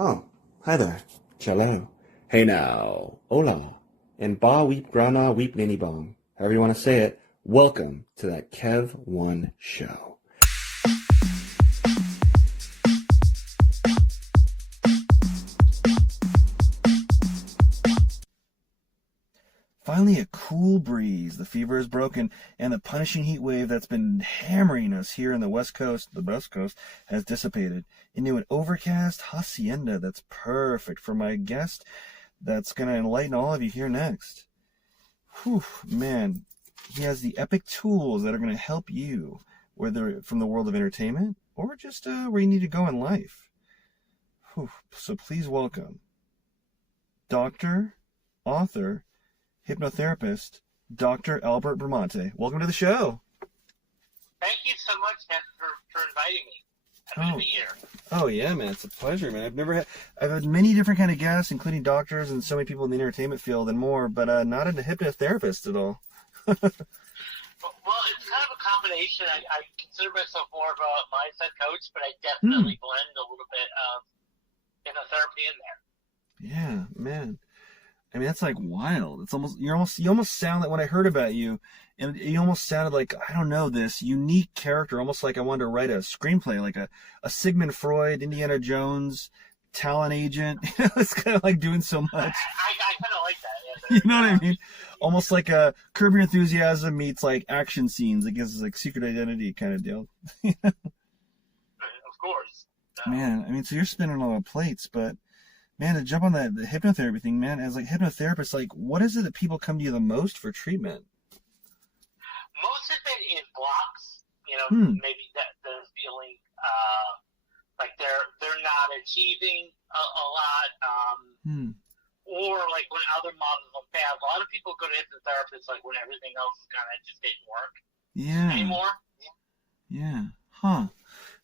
Oh, hi there. Cello. Hey now. Hola. And ba weep grana weep ninny bong. However you want to say it. Welcome to that Kev1 show. Finally, a cool breeze. The fever is broken, and the punishing heat wave that's been hammering us here in the West Coast, has dissipated into an overcast hacienda that's perfect for my guest that's going to enlighten all of you here next. Whew, man. He has the epic tools that are going to help you, whether from the world of entertainment or just where you need to go in life. Whew. So please welcome Dr., author, hypnotherapist, Dr. Albert Bramante. Welcome to the show. Thank you so much, man, for inviting me. Happy to be here. Oh yeah, man, it's a pleasure, man. I've had many different kind of guests, including doctors and so many people in the entertainment field and more, but not a hypnotherapist at all. Well, it's kind of a combination. I consider myself more of a mindset coach, but I definitely blend a little bit of hypnotherapy in there. Yeah, man. I mean, that's like wild. It's you almost sound like when I heard about you, and you almost sounded like, I don't know, this unique character, almost like I wanted to write a screenplay, like a Sigmund Freud, Indiana Jones, talent agent. It's kind of like doing so much. I kind of like that. Yeah, you know what I mean? Almost like a Curb Your Enthusiasm meets like action scenes. It gives us like secret identity kind of deal. Of course. Man, I mean, so you're spinning a lot of plates, but man, to jump on the hypnotherapy thing, man, as like hypnotherapist, like what is it that people come to you the most for treatment? Most of it is blocks. Maybe that they're feeling like they're not achieving a lot, or like when other models will fail. A lot of people go to hypnotherapists like when everything else is kind of just didn't work anymore. Yeah. Huh.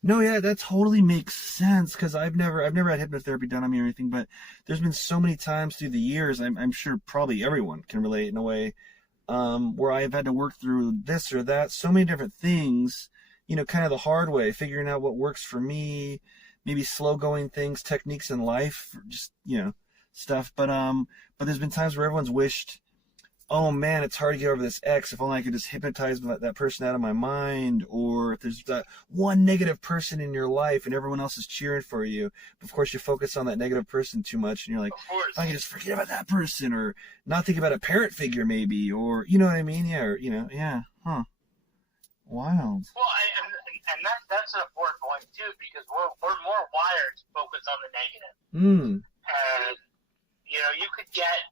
No, yeah, that totally makes sense because I've never had hypnotherapy done on me or anything, but there's been so many times through the years, I'm sure probably everyone can relate in a way, where I've had to work through this or that, so many different things, kind of the hard way, figuring out what works for me, maybe slow going things, techniques in life, just, stuff. But there's been times where everyone's wished, oh man, it's hard to get over this ex. If only I could just hypnotize that person out of my mind. Or if there's that one negative person in your life and everyone else is cheering for you, but of course you focus on that negative person too much, and you're like, if I could just forget about that person, or not think about a parent figure maybe, or you know what I mean? Yeah, or wild. Well, and that's an important point too, because we're more wired to focus on the negative. And you could get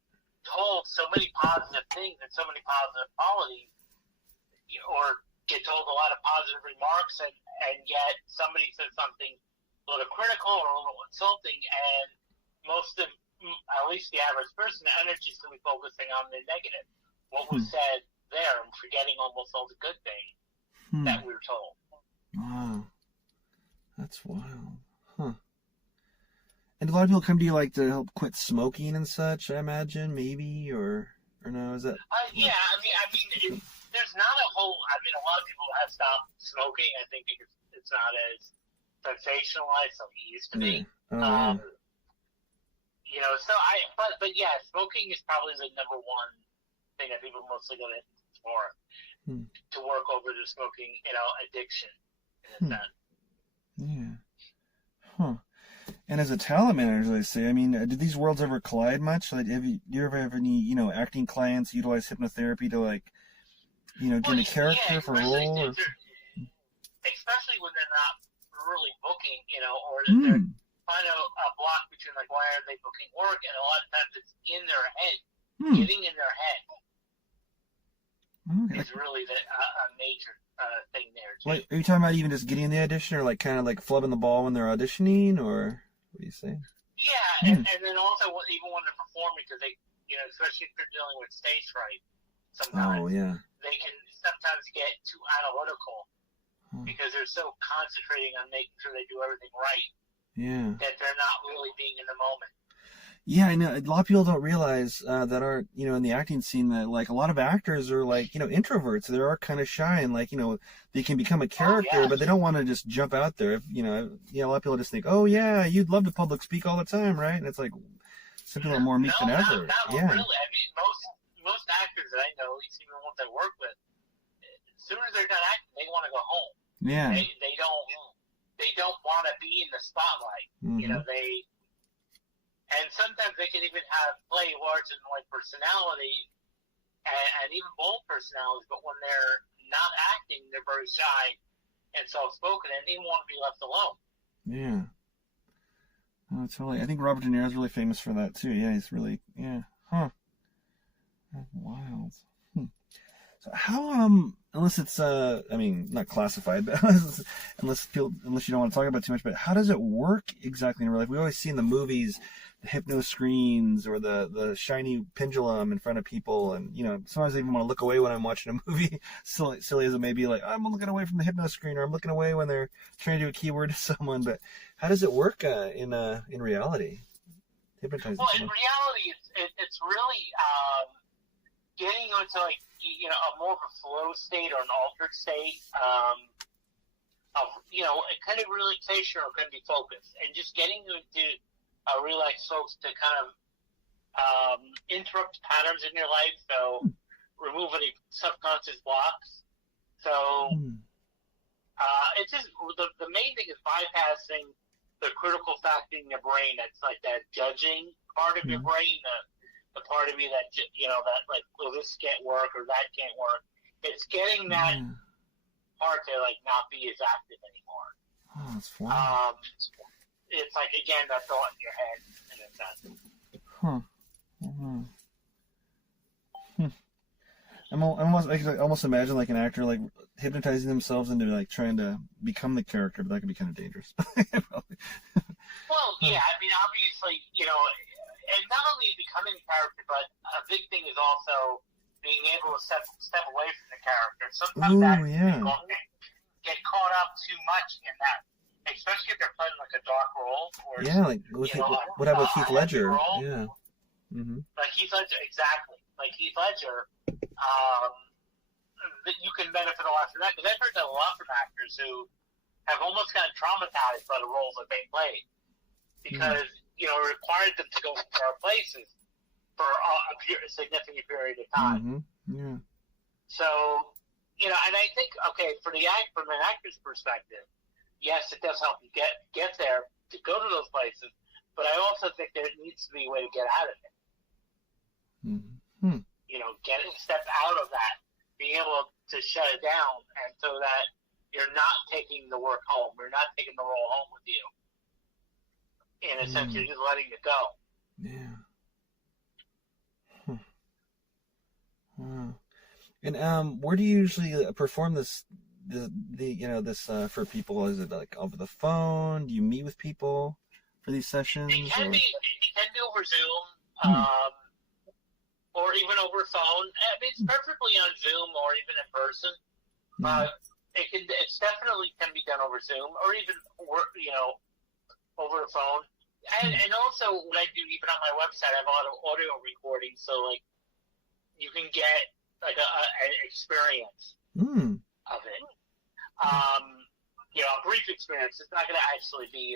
told so many positive things and so many positive qualities, or get told a lot of positive remarks, and yet somebody says something a little critical or a little insulting, and at least the average person, the energy is going to be focusing on the negative, what was said there, and forgetting almost all the good things that we were told. Wow, that's wild, huh? And a lot of people come to you like to help quit smoking and such, I imagine, maybe, or no, is that? Yeah, I mean, there's not a whole. I mean, a lot of people have stopped smoking. I think because it's not as sensationalized as it used to be. But yeah, smoking is probably the number one thing that people mostly go to for to work over their smoking, addiction in a sense. Yeah. Huh. And as a talent manager, as I say, I mean, did these worlds ever collide much? Like, do you ever have any, acting clients utilize hypnotherapy to, like, get in a character for a role? Or? Especially when they're not really booking, or they're find a block between, like, why are they booking work? And a lot of times it's in their head. Getting in their head is really a major thing there, too. Like, are you talking about even just getting in the audition, or, like, kind of, like, flubbing the ball when they're auditioning, or what do you say? Yeah, and then also even when they're performing, because they, especially if they're dealing with stage fright, sometimes they can sometimes get too analytical because they're so concentrating on making sure they do everything right that they're not really being in the moment. Yeah, I know. A lot of people don't realize that are, in the acting scene that, like, a lot of actors are, like, introverts. They are kind of shy and, like, they can become a character, but they don't want to just jump out there. A lot of people just think, oh, yeah, you'd love to public speak all the time, right? And it's like, some people are more meek than ever. Not Yeah. really. I mean, most actors that I know, at least even the ones I work with, as soon as they're done acting, they want to go home. Yeah. They don't want to be in the spotlight. Mm-hmm. And sometimes they can even play large and like personality and even bold personalities, but when they're not acting, they're very shy and soft-spoken, and they want to be left alone. Yeah. Oh, totally. I think Robert De Niro is really famous for that too. Yeah, he's really, yeah. Huh. That's wild. So how, unless it's, not classified, but unless you don't want to talk about it too much, but how does it work exactly in real life? We always see in the movies the hypno screens or the shiny pendulum in front of people, and sometimes I even want to look away when I'm watching a movie, silly as it may be, like I'm looking away from the hypno screen, or I'm looking away when they're trying to do a keyword to someone. But how does it work in reality? Hypnotizing well, someone? In reality, it's really getting into like a more of a flow state or an altered state of kind of relaxation or kind of be focused, and just getting into relaxed folks to kind of interrupt patterns in your life, so remove any subconscious blocks. So it's just the main thing is bypassing the critical factor in your brain. That's like that judging part of your brain, the part of you that that like, well, this can't work or that can't work. It's getting that part to like not be as active anymore. Oh, that's fun. It's like, again, that thought in your head, in a sense. I almost imagine like an actor like hypnotizing themselves into like trying to become the character, but that could be kind of dangerous. Well, yeah, I mean, obviously, and not only becoming a character, but a big thing is also being able to step away from the character. Sometimes get caught up too much in that. Especially if they're playing like a dark role, or like what happened with Heath Ledger? Role. Yeah, like Heath Ledger, exactly. Like Heath Ledger, that you can benefit a lot from that, because I've heard that a lot from actors who have almost gotten traumatized by the roles that they played, because it required them to go from far places for a significant period of time. Yeah. So and I think from an actor's perspective, yes, it does help you get there to go to those places, but I also think there needs to be a way to get out of it. Step out of that, being able to shut it down, and so that you're not taking the work home, you're not taking the role home with you. In a sense, you're just letting it go. Yeah. Wow. And where do you usually perform this? This for people? Is it like over the phone? Do you meet with people for these sessions? It can be over Zoom, or even over phone. I mean, it's perfectly on Zoom or even in person. It's definitely can be done over Zoom or even over the phone. And also what I do even on my website, I have a lot of audio recordings, so like you can get like an experience of it. A brief experience. It's not going to actually be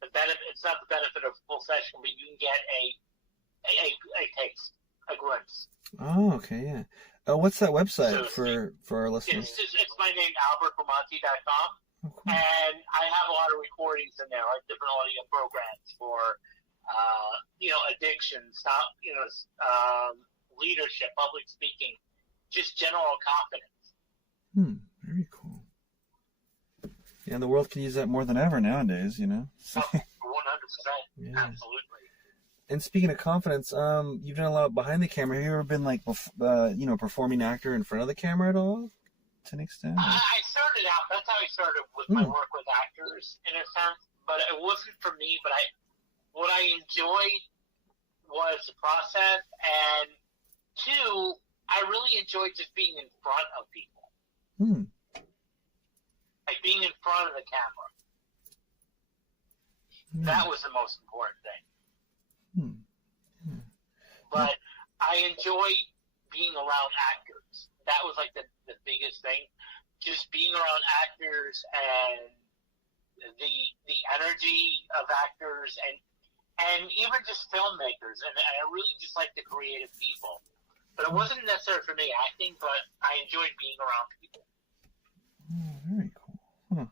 the benefit. It's not the benefit of full session, but you can get a taste, a glimpse. Oh, okay, yeah. What's that website for our listeners? It's my name, albertbramante.com. Oh, cool. And I have a lot of recordings in there, like different audio programs for, addiction, leadership, public speaking, just general confidence. Very cool. Yeah, and the world can use that more than ever nowadays, So, 100%. Yeah. Absolutely. And speaking of confidence, you've done a lot behind the camera. Have you ever been like, performing actor in front of the camera at all, to an extent? I started out. That's how I started with my work with actors, in a sense. But it wasn't for me. But what I enjoyed was the process, and two, I really enjoyed just being in front of people. Like being in front of the camera. That was the most important thing. But I enjoy being around actors. That was like the biggest thing. Just being around actors and the energy of actors and even just filmmakers. And I really just like the creative people. But it wasn't necessarily for me acting, but I enjoyed being around people. Oh, very cool. Huh.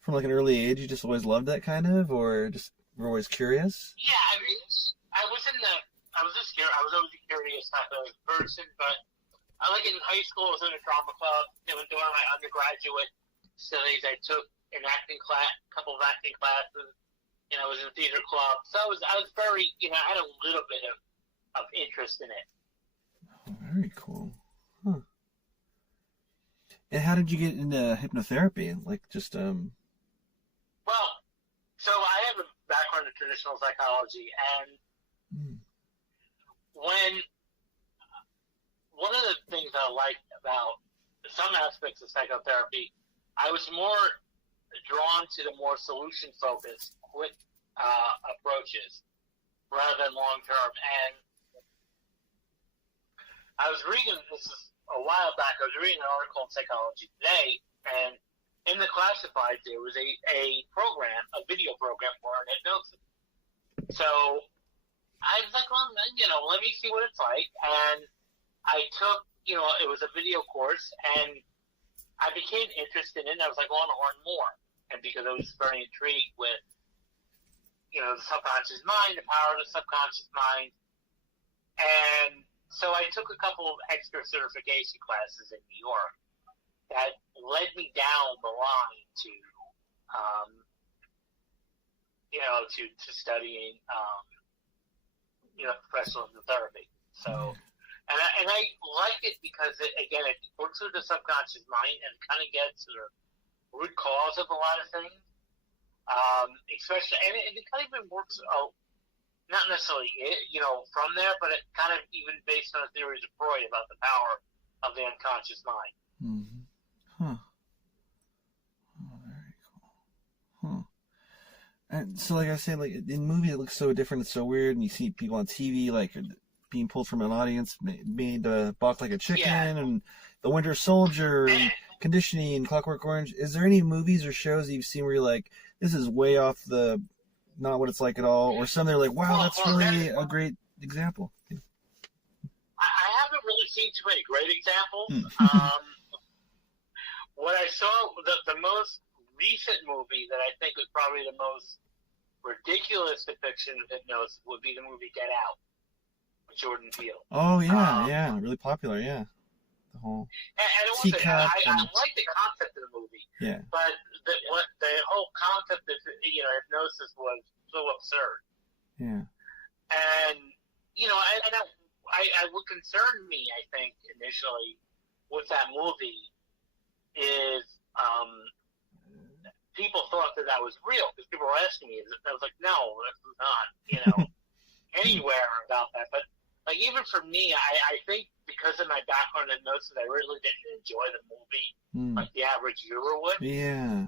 From like an early age, you just always loved that kind of, or just were always curious? Yeah, I mean, I was always a curious type of person, but like in high school, I was in a drama club. During my undergraduate studies, I took an acting class, a couple of acting classes, and I was in a theater club. So I was very, I had a little bit of interest in it. Oh, very cool. Huh. And how did you get into hypnotherapy? Like just Well, so I have a background in traditional psychology, and when one of the things I liked about some aspects of psychotherapy, I was more drawn to the more solution-focused, quick approaches rather than long-term. And I was reading, this is a while back, I was reading an article in Psychology Today, and in the classifieds there was a program, a video program for hypnosis. So I was like, well, let me see what it's like. And I took, it was a video course, and I became interested in it. I was like, I want to learn more. And because I was very intrigued with, the subconscious mind, the power of the subconscious mind. And so I took a couple of extra certification classes in New York that led me down the line to studying, professional hypnotherapy. So, and I like it because it works with the subconscious mind and kind of gets to the root cause of a lot of things. Especially, and it kind of even works out, not necessarily from there, but it kind of even based on the theories of Freud about the power of the unconscious mind. Mm-hmm. Huh. Oh, very cool. Huh. And so, like I said, like in movie, it looks so different. It's so weird, and you see people on TV like being pulled from an audience, made to balk like a chicken, and The Winter Soldier, and Conditioning, and Clockwork Orange. Is there any movies or shows that you've seen where you're like, this is way off the, not what it's like at all, or some that are like, wow, that's really a great example? I haven't really seen too many great examples. What I saw, the most recent movie that I think was probably the most ridiculous depiction of hypnosis would be the movie Get Out with Jordan Peele. Oh, yeah, really popular, yeah. The whole and also, I like the concept of the movie, but the whole concept of hypnosis was so absurd. Yeah. And, I what concerned me, I think, initially with that movie is people thought that was real because people were asking me. I was like, no, this is not, anywhere about that. But like even for me, I think because of my background in hypnosis, I really didn't enjoy the movie like the average viewer would. Yeah.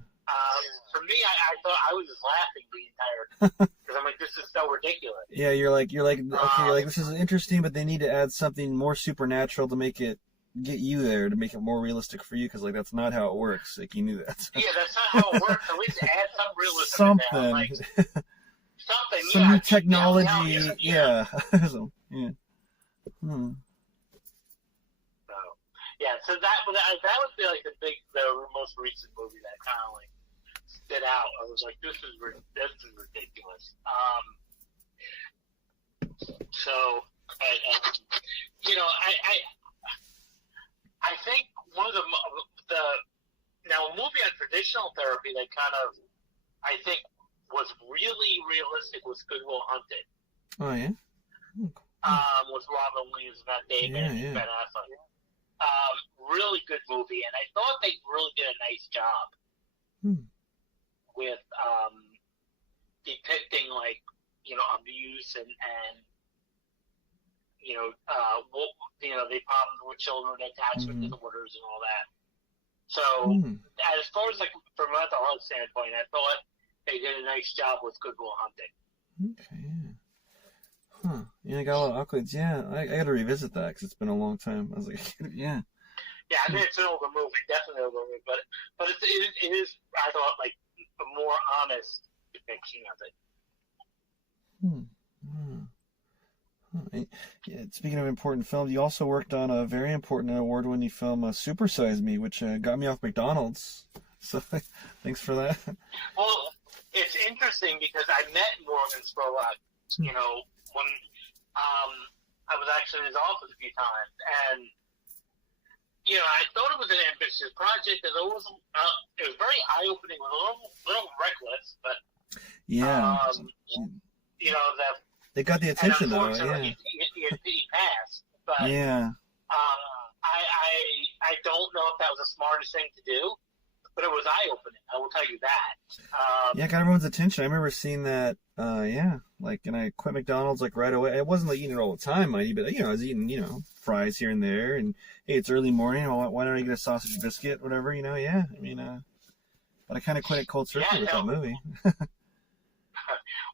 For me, I thought I was just laughing the entire because I'm like, this is so ridiculous. Yeah, you're like, okay, this is interesting, but they need to add something more supernatural to make it get you there, to make it more realistic for you, because like that's not how it works. Like you knew that. So. Yeah, that's not how it works. At least add some realism. Something. Like, something. Some new technology. Yeah. So, yeah. So that would be like the most recent movie that kind of like stood out. I was like, this is ridiculous. I think one of the now a movie on traditional therapy that kind of I think was really realistic was Good Will Hunting. Oh yeah. With Robin Williams, Matt Damon, and Ben Affleck. Really good movie, and I thought they really did a nice job with depicting abuse and the problems with children, attachment disorders, and all that. So as far as like from a mental health standpoint, I thought they did a nice job with Good Will Hunting. Okay. Yeah, I got a lot of awkward. Yeah, I got to revisit that because it's been a long time. I was like, yeah. Yeah, I mean, it's an older movie, definitely an older movie, but it is, I thought, like, a more honest depiction of it. Yeah, speaking of important films, you also worked on a very important award-winning film, Super Size Me, which got me off McDonald's. So thanks for that. Well, it's interesting because I met Morgan Spurlock, you know, when I was actually in his office a few times, and you know, I thought it was an ambitious project. It was very eye-opening, a little reckless, but yeah, you know, they got the attention though. Yeah, he passed, but yeah, I don't know if that was the smartest thing to do, but it was eye-opening. I will tell you that. Yeah, got everyone's attention. I remember seeing that. Yeah, like, and I quit McDonald's like right away. It wasn't like eating it all the time, mind you, but you know, I was eating, you know, fries here and there, and hey, it's early morning. Why don't I get a sausage biscuit, whatever, you know? Yeah, I mean, but I kind of quit at cold turkey with that movie.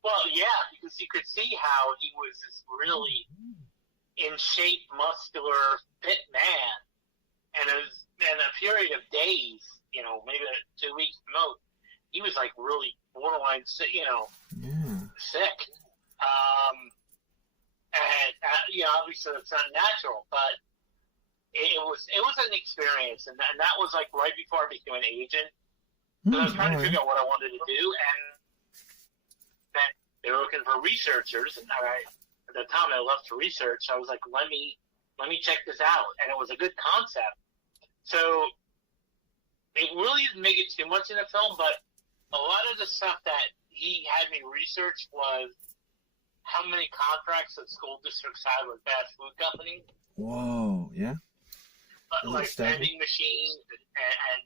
Well, yeah, because you could see how he was this really in shape, muscular, fit man, and it was in a period of days, you know, maybe 2 weeks most, he was like really borderline sick, you know, sick. And you know, obviously it's not natural, but it was an experience, and that was like right before I became an agent. So I was trying to figure out what I wanted to do, and then they were looking for researchers, and at the time I loved to research. So I was like, let me check this out, and it was a good concept. So it really didn't make it too much in the film, but a lot of the stuff that he had me research was how many contracts that school districts have with fast food companies. Whoa, yeah. Like vending machines and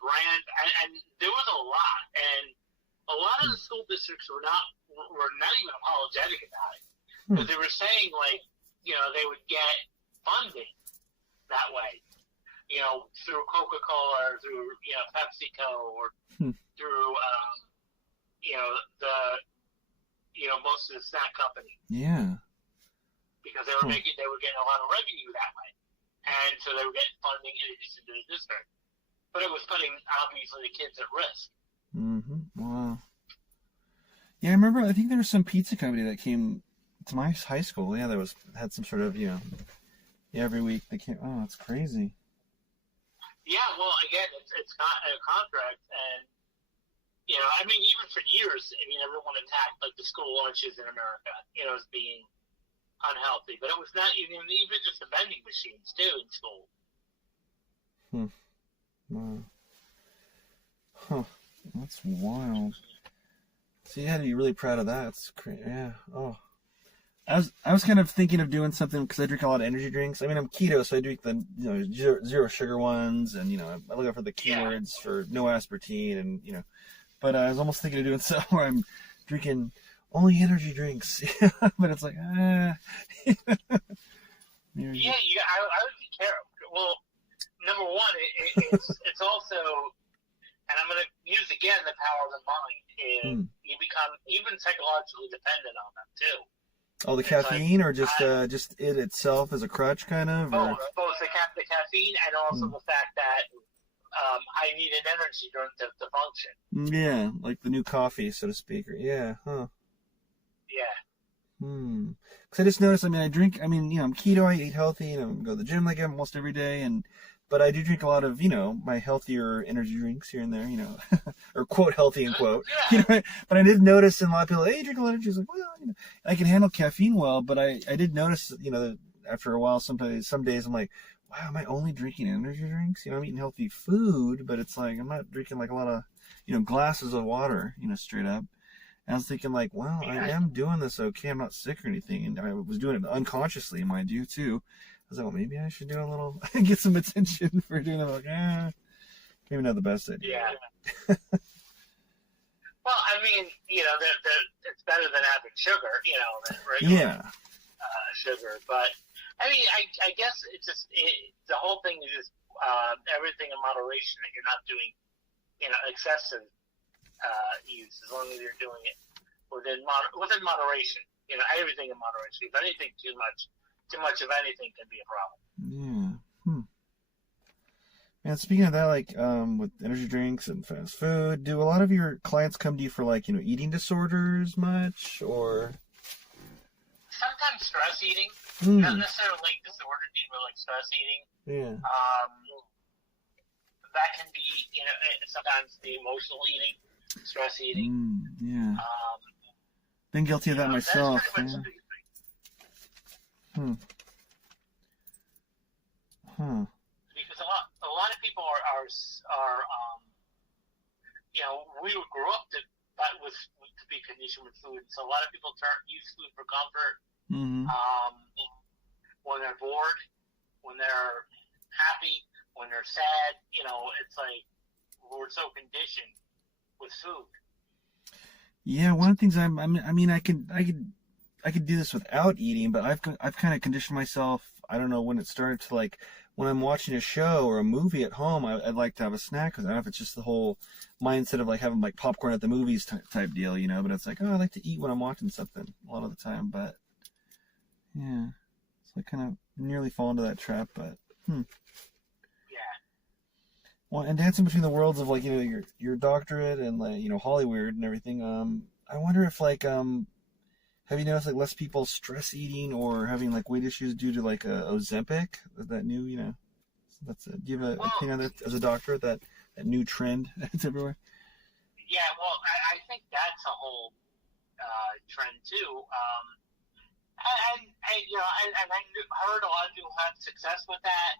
brand, and there was a lot, and a lot of the school districts were not even apologetic about it, because they were saying, like, you know, they would get funding that way, you know, through Coca-Cola or through, you know, PepsiCo or through you know, most of the snack companies. Yeah. Because they were getting a lot of revenue that way, and so they were getting funding in addition to the district. But it was putting, obviously, the kids at risk. Wow. Yeah, I remember, I think there was some pizza company that came to my high school. Yeah, had some sort of, you know, every week they came. Oh, that's crazy. Yeah, well, again, it's not a contract, and, you know, I mean, even for years, I mean, everyone attacked, like, the school lunches in America, you know, as being unhealthy. But it was not even just the vending machines, too, in school. Wow. Huh. That's wild. So you had to be really proud of that. That's crazy. Yeah. Oh. I was kind of thinking of doing something because I drink a lot of energy drinks. I mean, I'm keto, so I drink the, you know, zero sugar ones, and, you know, I look out for the keywords for no aspartame, and, you know. But I was almost thinking of doing something where I'm drinking only energy drinks. But it's like, Yeah, I would be careful. Well, number one, it's also, and I'm going to use again the power of the mind, is you become even psychologically dependent on them too. Oh, the caffeine, like, or just it itself as a crutch, kind of? Or? Both the caffeine and also the fact that I need an energy drink to function. Yeah, like the new coffee, so to speak. Yeah, huh. Yeah. Because I just noticed, I mean, you know, I'm keto, I eat healthy, and I go to the gym like almost every day, but I do drink a lot of, you know, my healthier energy drinks here and there, you know, or quote healthy and quote, you know, but I did notice in a lot of people, hey, you drink a lot of energy. I was like, well, you know, I can handle caffeine well, but I did notice, you know, that after a while, some days I'm like, wow, am I only drinking energy drinks? You know, I'm eating healthy food, but it's like, I'm not drinking like a lot of, you know, glasses of water, you know, straight up. And I was thinking like, well, I am doing this okay. I'm not sick or anything. And I was doing it unconsciously, mind you, too. I was like, well, maybe I should do a little, get some attention for doing it. Like, maybe not the best idea. Yeah. Well, I mean, you know, it's better than having sugar, you know, than regular sugar. But, I mean, I guess the whole thing is just everything in moderation, that you're not doing, you know, excessive use, as long as you're doing it within moderation. everything in moderation. If anything, too much of anything can be a problem. Yeah. And speaking of that, like with energy drinks and fast food, do a lot of your clients come to you for like, eating disorders much, or? Sometimes stress eating, not necessarily like disordered eating, but like stress eating. Yeah. That can be, sometimes the emotional eating, stress eating. Yeah. Been guilty of that myself. That's pretty much the big thing. Because a lot of people are we grew up to be conditioned with food, so a lot of people use food for comfort. When they're bored, when they're happy, when they're sad, it's like we're so conditioned with food. Yeah, one of the things I could do this without eating, but I've kind of conditioned myself. I don't know when it started to, like, when I'm watching a show or a movie at home, I'd like to have a snack, because I don't know if it's just the whole mindset of like having like popcorn at the movies type deal, but it's like, I like to eat when I'm watching something a lot of the time, but yeah, so I kind of nearly fall into that trap, but Yeah. Well, and dancing between the worlds of like, your doctorate and like, Hollywood and everything, I wonder if like, have you noticed like less people stress eating or having like weight issues due to like Ozempic? That new, that's it. Do you have an opinion on that as a doctor? That new trend that's everywhere? Yeah, well, I think that's a whole trend too. And I heard a lot of people had success with that.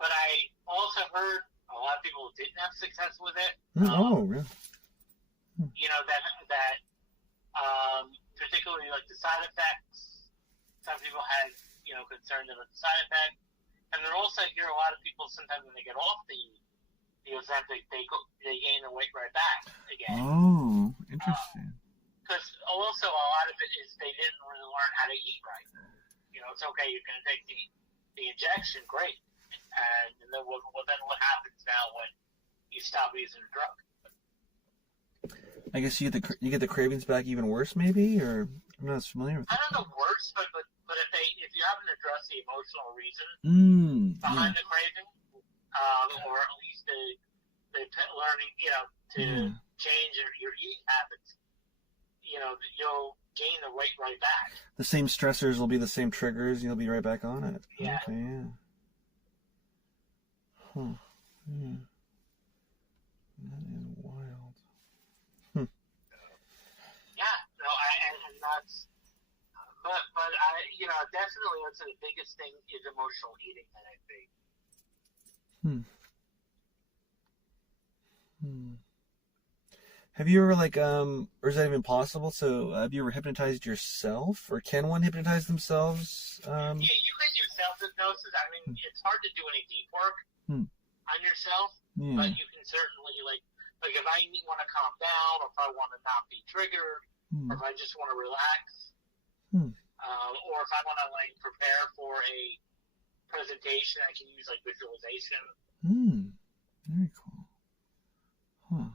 But I also heard a lot of people didn't have success with it. Oh, really? That particularly like the side effects. Some people had, concerns about the side effect. And then also I hear a lot of people sometimes when they get off the Ozempic, they gain the weight right back again. Oh, interesting. Because also a lot of it is they didn't really learn how to eat right. It's okay, you're going to take the injection, great. And then what happens now when you stop using the drug? I guess you get the cravings back even worse, maybe, or I'm not as familiar with. I don't know worse, but if you haven't addressed the emotional reason behind the craving, or at least the learning, to change your eating habits, you'll gain the weight right back. The same stressors will be the same triggers. You'll be right back on it. Yeah. Okay. Yeah. Huh. Yeah. That is wild. Yeah, and that's, but I, definitely would say the biggest thing is emotional eating that I think. Have you ever or is that even possible? So have you ever hypnotized yourself, or can one hypnotize themselves? Yeah, you can do self-hypnosis. I mean, it's hard to do any deep work on yourself, but you can certainly, like if I want to calm down, or if I want to not be triggered, or if I just want to relax, or if I want to prepare for a presentation, I can use visualization. Very cool. Huh.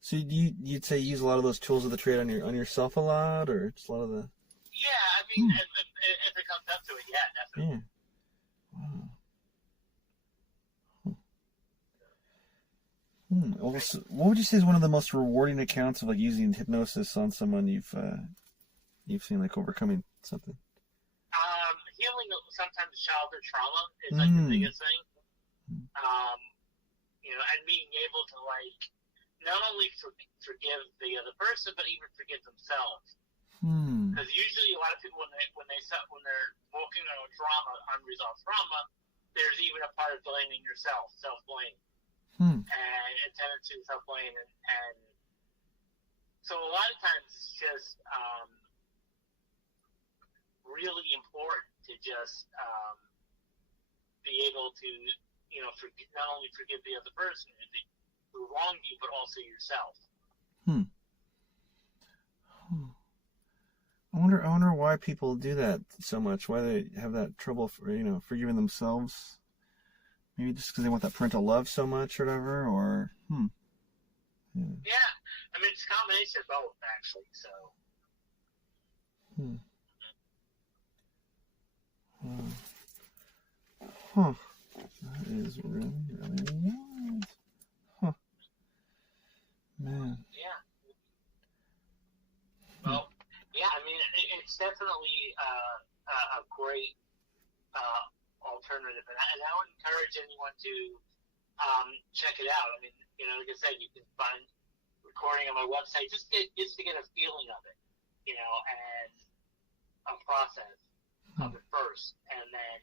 So you'd say you use a lot of those tools of the trade on yourself a lot, or just a lot of the? Yeah, I mean, if it comes up to it, yeah, definitely. Yeah. Wow. Well, so what would you say is one of the most rewarding accounts of using hypnosis on someone you've seen overcoming something? Healing sometimes childhood trauma is the biggest thing. And being able to not only forgive the other person, but even forgive themselves. Because usually a lot of people when they're working on unresolved trauma, there's even a part of blaming yourself, self-blame. And a tendency to self-blame, and so a lot of times it's just really important to just be able to not only forgive the other person who wronged you, but also yourself. I wonder why people do that so much. Why they have that trouble forgiving themselves. Maybe just because they want that parental love so much or whatever, or Yeah, I mean it's a combination of both actually. So Hmm. Huh. That is really, really odd. Huh. Man. Yeah. Well, yeah, I mean, it's definitely a great alternative, and I would encourage anyone to check it out. I mean, you know, like I said, you can find recording on my website just to get a feeling of it, you know, and a process of it first, and then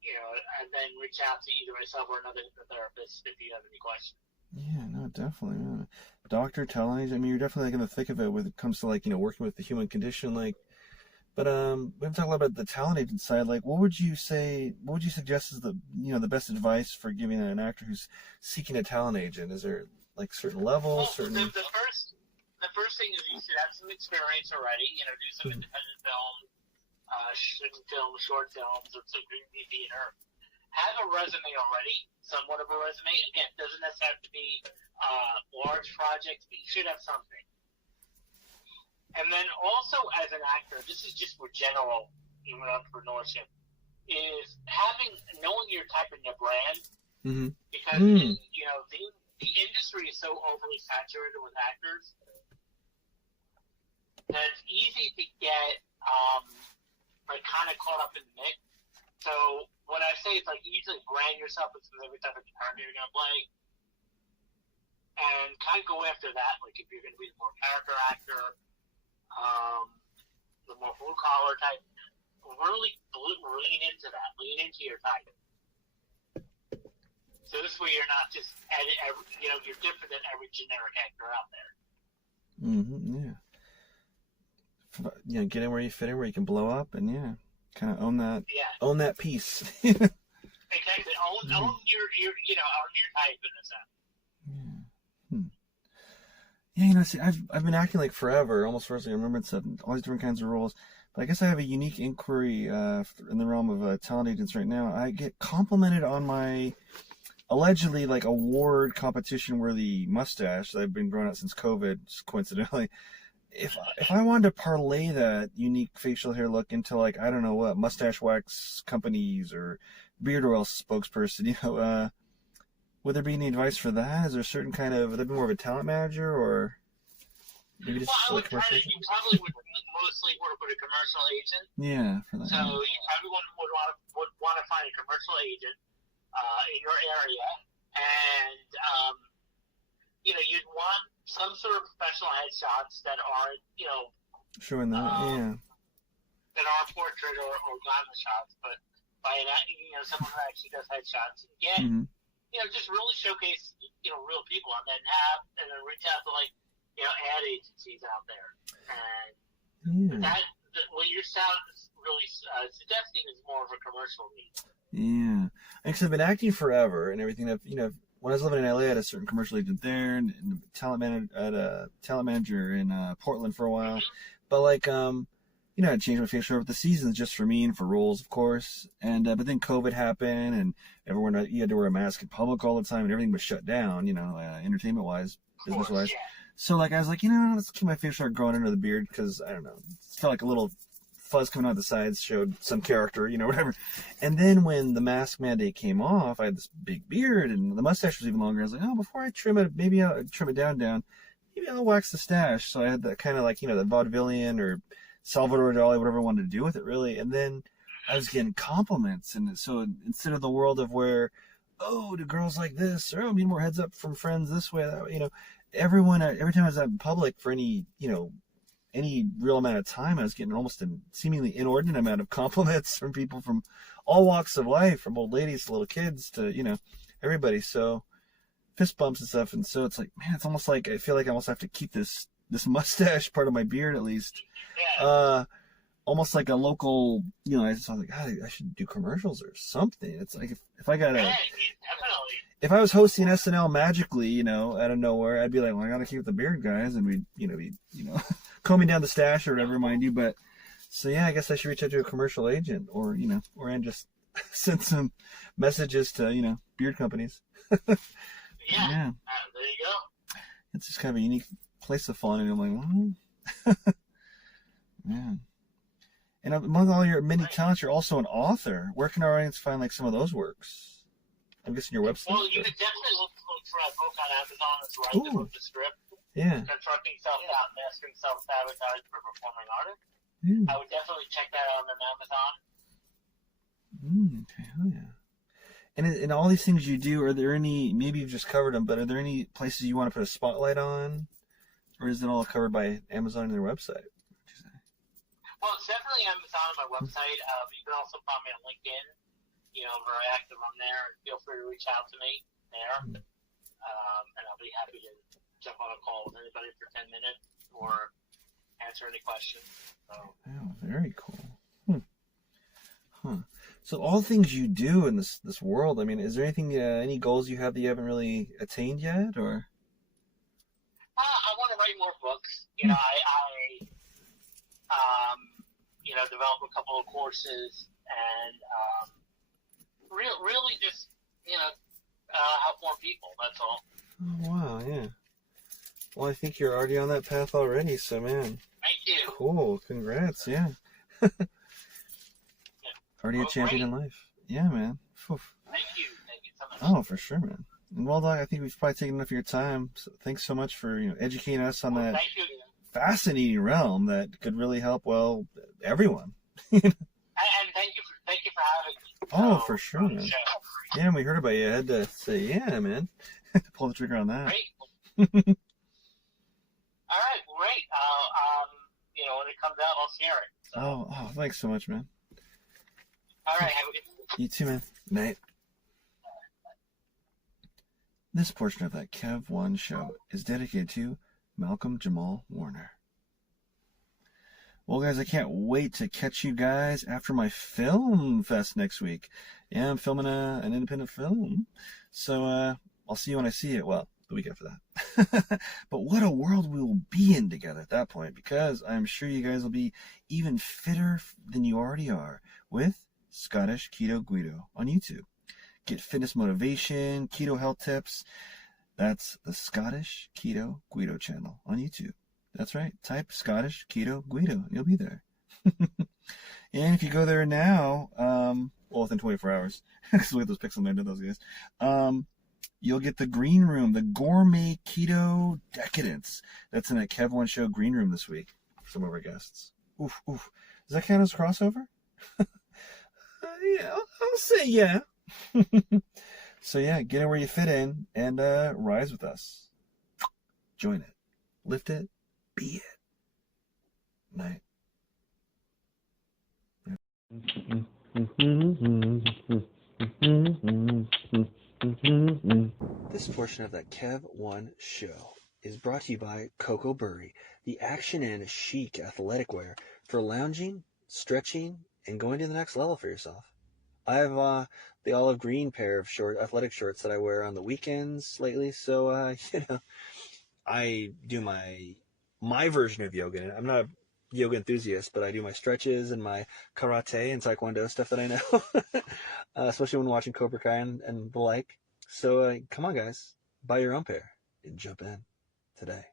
you know, and then reach out to either myself or another hypnotherapist if you have any questions. Yeah, no, definitely. Yeah. Doctor, talent. I mean, you're definitely like in the thick of it when it comes to like, you know, working with the human condition. Like, but we haven't talked a lot about the talent agent side. Like, what would you suggest is the, you know, the best advice for giving an actor who's seeking a talent agent? Is there like certain levels? Well, the first thing is you should have some experience already. You know, do some independent films. Short films, or some green theater. Have a resume already, somewhat of a resume. Again, it doesn't necessarily have to be large projects, but you should have something. And then also as an actor, this is just for general human entrepreneurship, is knowing your type and your brand. Mm-hmm. Because, you know, the industry is so overly saturated with actors that it's easy to get like kind of caught up in the mix. So what I say is like usually brand yourself with every type of character you're gonna play, and kind of go after that. Like if you're gonna be the more character actor, the more blue collar type, really lean into that. Lean into your type. So this way you're not just you're different than every generic actor out there. Mm-hmm. Yeah. You know, get in where you fit in, where you can blow up, and kind of own that. Yeah. Own that piece. Exactly. Own your type in a sense. Yeah. Yeah, you know, see, I've been acting like forever, almost first. I remember it's all these different kinds of roles. But I guess I have a unique inquiry in the realm of talent agents right now. I get complimented on my allegedly like award competition worthy mustache that I've been growing out since COVID, just coincidentally. If I wanted to parlay that unique facial hair look into like, I don't know what, mustache wax companies or beard oil spokesperson, you know, would there be any advice for that? Is there a certain kind of, would there be more of a talent manager or maybe just like commercial agent? You probably would mostly work with a commercial agent. Yeah, for that. So you probably would want to find a commercial agent in your area, and you know, you'd want some sort of professional headshots that are, you know, showing that, that are portrait or glamour shots, but by someone who actually does headshots, and get, you know, just really showcase, you know, real people, and then reach out to like, you know, ad agencies out there, and what you're really suggesting is more of a commercial need. Yeah, because I've been acting forever and everything. You know, when I was living in LA, I had a certain commercial agent there, and a talent manager in Portland for a while. But like, you know, I changed my facial hair with the seasons just for me and for roles, of course. And but then COVID happened, and you had to wear a mask in public all the time, and everything was shut down. You know, entertainment wise, business wise. Yeah. So like, I was like, you know, let's keep my facial hair growing under the beard because I don't know, it felt like a little fuzz coming out the sides showed some character, you know, whatever. And then when the mask mandate came off, I had this big beard and the mustache was even longer. I was like, oh, before I trim it, maybe I'll trim it down. Maybe I'll wax the stash. So I had that kind of like, you know, the vaudevillian or Salvador Dali, whatever I wanted to do with it, really. And then I was getting compliments. And so instead of the world of where, oh, do girls like this? Or, oh, need more heads up from friends this way, that way, you know, every time I was out in public for any, you know, any real amount of time, I was getting almost a seemingly inordinate amount of compliments from people from all walks of life, from old ladies to little kids to, you know, everybody. So fist bumps and stuff. And so it's like, man, it's almost like I feel like I almost have to keep this mustache part of my beard at least. Almost like a local, you know, I was like, I should do commercials or something. It's like if I got if I was hosting SNL magically, you know, out of nowhere, I'd be like, well, I got to keep the beard, guys, and we'd, you know, combing down the stash or whatever, mind you. But so yeah, I guess I should reach out to a commercial agent, or you know, and just send some messages to, you know, beard companies. There you go. It's just kind of a unique place to fall in. And I'm like, well. Man. And among all your many talents, you're also an author. Where can our audience find like some of those works? I'm guessing your website. Well, you could definitely look for a book on Amazon as well. The book, the script. Yeah. Confronting Self-Doubt, Mastering Self-Sabotage for Performing Artists. I would definitely check that out on Amazon. Okay, hell yeah. And in all these things you do, are there any, maybe you've just covered them, but are there any places you want to put a spotlight on? Or is it all covered by Amazon and their website? Well, it's definitely Amazon on my website. You can also find me on LinkedIn. You know, I'm very active on there. Feel free to reach out to me there. And I'll be happy to jump on a call with anybody for 10 minutes or answer any questions. So. Oh, very cool. So all things you do in this world, I mean, is there anything, any goals you have that you haven't really attained yet, or? I want to write more books. You know, I you know, develop a couple of courses and really just, you know, help more people. That's all. Oh, wow, yeah. Well, I think you're already on that path already, so man. Thank you. Cool, congrats, yeah. Already a champion in life. Yeah, man. Oof. Thank you so much. Oh, for sure, man. And well, Doc, I think we've probably taken enough of your time. So thanks so much for educating us on that fascinating realm that could really help everyone. And thank you for having me. Oh, for sure, man. Yeah, and we heard about you. I had to say, yeah, man. Pull the trigger on that. Great. All right, great. You know, when it comes out, I'll share it. So. Oh, thanks so much, man. All right, have a good day. You too, man. Night. This portion of that Kev One show is dedicated to Malcolm Jamal Warner. Well, guys, I can't wait to catch you guys after my film fest next week. Yeah, I'm filming an independent film. So I'll see you when I see it. Well, the week after that. But what a world we will be in together at that point, because I'm sure you guys will be even fitter than you already are with Scottish Keto Guido on YouTube. Get fitness motivation, keto health tips. That's the Scottish Keto Guido channel on YouTube. That's right. Type Scottish Keto Guido and you'll be there. And if you go there now, within 24 hours, because look at those pics on there, did those guys. You'll get the green room, the gourmet keto decadence. That's in a Kev One Show green room this week for some of our guests. Oof. Does that count as a crossover? Yeah, I'll say yeah. So yeah, get in where you fit in and rise with us. Join it. Lift it. Be it. Night. This portion of that Kev One show is brought to you by Coco Burry, the action and chic athletic wear for lounging, stretching, and going to the next level for yourself. I have the olive green pair of athletic shorts that I wear on the weekends lately. So, you know, I do my version of yoga. I'm not a yoga enthusiast, but I do my stretches and my karate and taekwondo stuff that I know, especially when watching Cobra Kai and the like. So, come on, guys, buy your own pair and jump in today.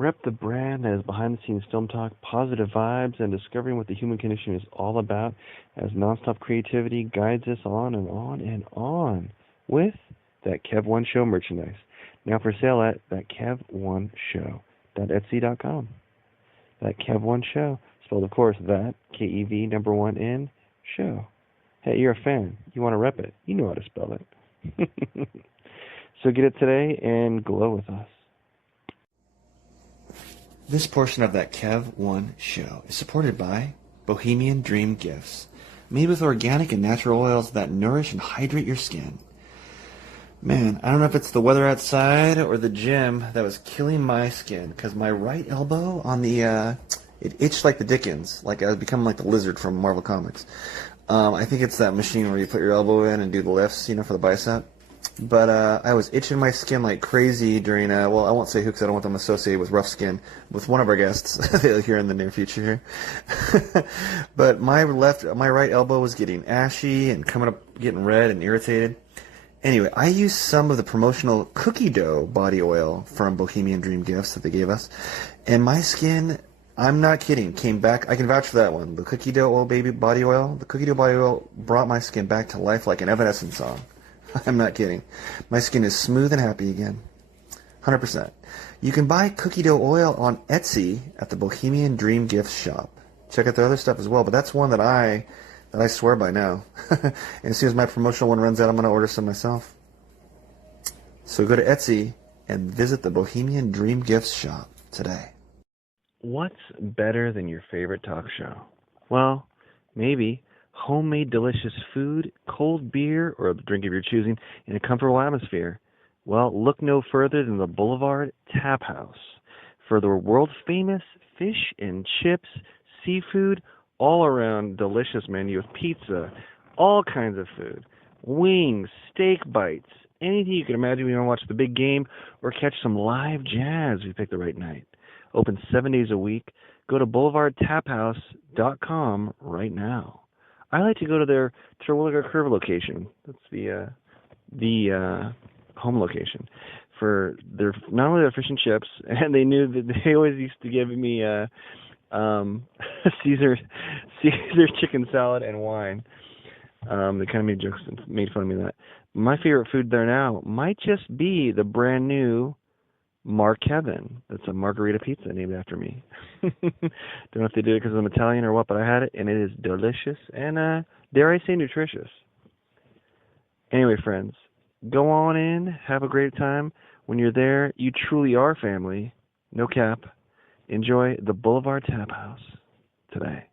Rep the brand as behind-the-scenes film talk, positive vibes, and discovering what the human condition is all about as nonstop creativity guides us on and on and on with that Kev One Show merchandise. Now for sale at thatkev1show.etsy.com. That Kev One Show, spelled of course that, Kev number 1 N, show. Hey, you're a fan. You want to rep it. You know how to spell it. So get it today and glow with us. This portion of that Kev One show is supported by Bohemian Dream Gifts, made with organic and natural oils that nourish and hydrate your skin. Man, I don't know if it's the weather outside or the gym that was killing my skin, because my right elbow on the, it itched like the Dickens, like I was becoming like the lizard from Marvel Comics. I think it's that machine where you put your elbow in and do the lifts, you know, for the bicep. But I was itching my skin like crazy during, I won't say who because I don't want them associated with rough skin, with one of our guests here in the near future here. But my right elbow was getting ashy and coming up, getting red and irritated. Anyway, I used some of the promotional cookie dough body oil from Bohemian Dream Gifts that they gave us, and my skin, I'm not kidding, came back. I can vouch for that one. The cookie dough oil baby body oil, the cookie dough body oil brought my skin back to life like an Evanescence song. I'm not kidding. My skin is smooth and happy again. 100%. You can buy cookie dough oil on Etsy at the Bohemian Dream Gifts shop. Check out their other stuff as well, but that's one that I swear by now. And as soon as my promotional one runs out, I'm going to order some myself. So go to Etsy and visit the Bohemian Dream Gifts shop today. What's better than your favorite talk show? Well, maybe homemade delicious food, cold beer, or a drink of your choosing in a comfortable atmosphere. Well, look no further than the Boulevard Tap House for the world-famous fish and chips, seafood, all-around delicious menu with pizza, all kinds of food, wings, steak bites, anything you can imagine when you want to watch the big game or catch some live jazz if you pick the right night. Open 7 days a week. Go to boulevardtaphouse.com right now. I like to go to their Terwilliger Curve location. That's the home location for their not only their fish and chips, and they knew that they always used to give me Caesar chicken salad and wine. They kind of made jokes and made fun of me that. My favorite food there now might just be the brand new Mark Kevin. That's a margarita pizza named after me. Don't know if they did it because I'm Italian or what, but I had it and it is delicious and dare I say nutritious. Anyway, friends, go on in, have a great time. When you're there, you truly are family. No cap. Enjoy the Boulevard Tap House today.